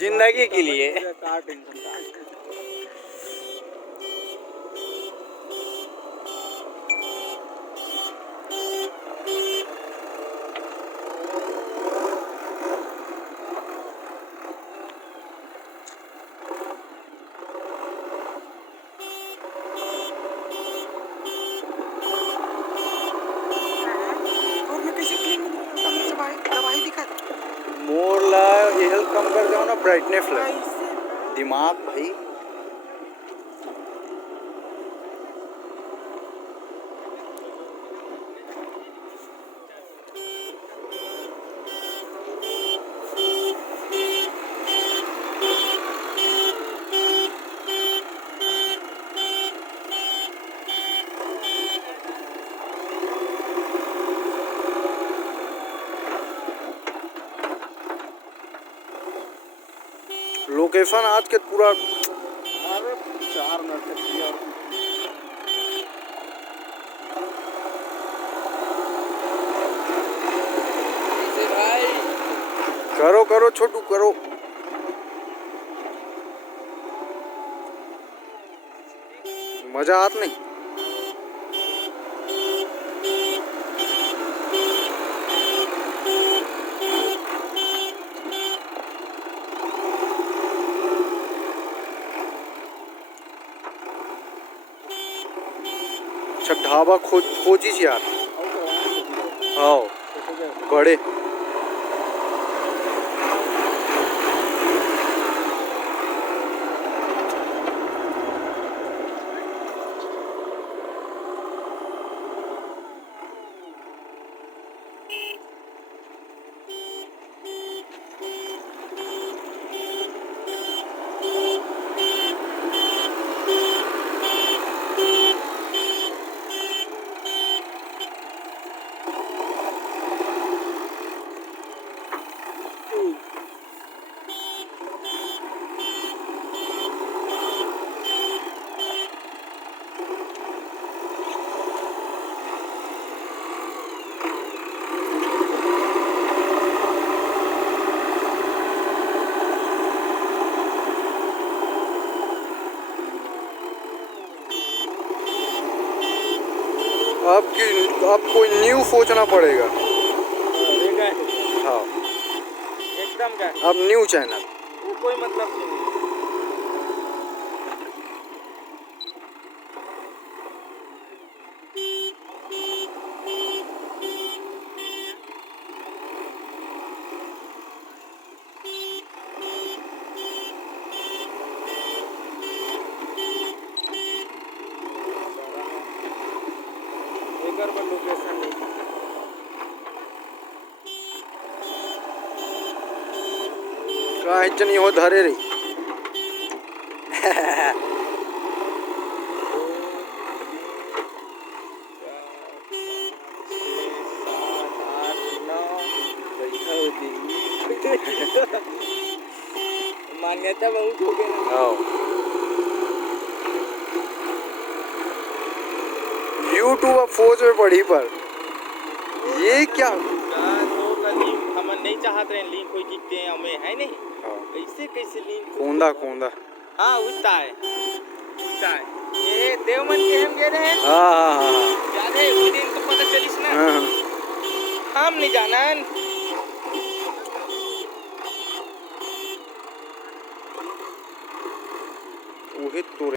जिंदगी के लिए। का टेंशन का। मोर ला ये हेल्थ कम कर जाओ ना, ब्राइटनेस ला दिमाग भाई। लोकेशन आज के पूरा 4 मिनट तक किया। भाई करो करो छोटू करो। मजा आत नहीं। अच्छा ढाबा खोजीच यार। हाँ बड़े अब कोई न्यू सोचना पड़ेगा। हाँ एकदम क्या अब न्यू चैनल कोई मतलब नहीं। लोकेशन नहीं नहीं हो धरे रही। मान्यता बहुत हो गई ना। यूट्यूब अब फौज में पड़ी पर ये क्या हम नहीं चाहते हैं लिंक कोई दिखते हैं हमें है नहीं। कैसे कैसे लिंक कोंदा कोंदा। हाँ उठता है ये देवमन के हम गए रहे हैं। हाँ याद है उस दिन तो पता चलिस ना। हम नहीं जानन वही तो।